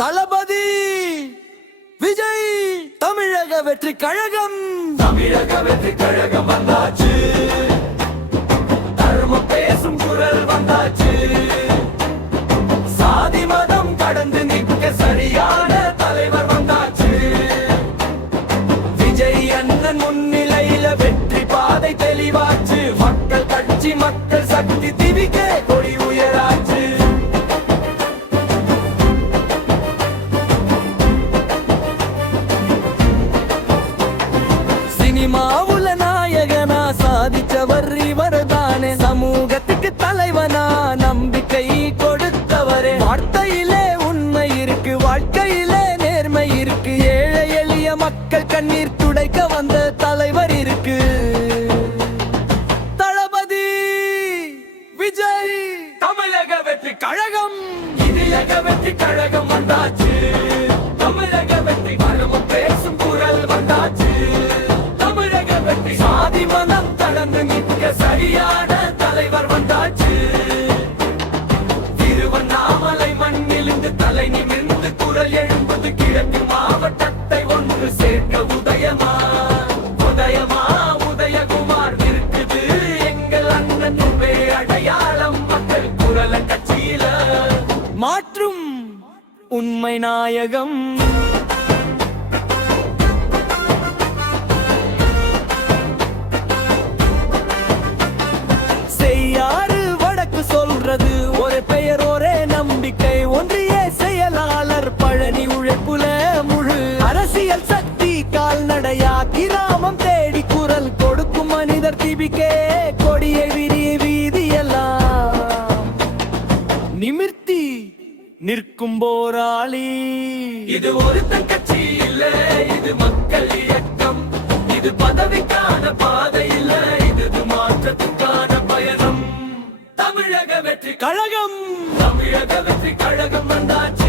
தளபதி விஜய் தமிழக வெற்றி கழகம் வந்தாச்சு. தர்மம் பேசும் குரல் வந்தாச்சு. சாதி மதம் கடந்து நிற்க சரியான தலைவர் வந்தாச்சு. விஜய் அண்ணன் முன்னிலையில வெற்றி பாதை தெளிவாச்சு. மக்கள் கட்சி மக்கள் சக்தி திவிக்க கொடி உயராச்சு. சினிமாவுல நாயகனா சாதிச்சவர் இவர்தானே. சமூகத்துக்கு தலைவனா நம்பிக்கை கொடுத்தவரே. வார்த்தையிலே உண்மை இருக்கு, வாழ்க்கையிலே நேர்மை இருக்கு. ஏழை எளிய மக்கள் கண்ணீர் துடைக்க வந்த தலைவர் இருக்கு. தளபதி விஜய் தமிழக வெற்றி கழகம். இதிலக வெற்றி கழகம் வந்தாச்சு. தமிழக வெற்றி மரமும் பேசும் குரல் வந்தாச்சு. சாதி மனம் கடந்து நிற்க சரியான தலைவர் வந்தாச்சு. திருவண்ணாமலை மண்ணிலிருந்து தலை நிமிர்ந்து குரல் எழும்பது கிழக்கு மாவட்டத்தை ஒன்று சேர்க்க உதயமா உதயகுமார் இருக்குது எங்கள் அண்ணன் அடையாளம். மக்கள் குரல கட்சியில மாற்றும் உண்மை நாயகம். சொல்றது ஒரு பெயர் ஒரே நம்பிக்கை. ஒன்றிய செயலாளர் பழனி உழைப்புல முழு அரசியல் சக்தி. கால்நடையா கிராமம் தேடி குரல் கொடுக்கும் மனிதர் திபிக்கே. கொடியை விரிய வீதியெல்லாம் நிமிர்த்தி நிற்கும் போராளி. இது ஒரு கட்சி இல்ல, இது மக்கள் இயக்கம். இது பதவிக்கான பாதை இல்ல, இது மாற்றத்துக்கான பயணம். தமிழக வெற்றி கழகம் வந்தாச்சு.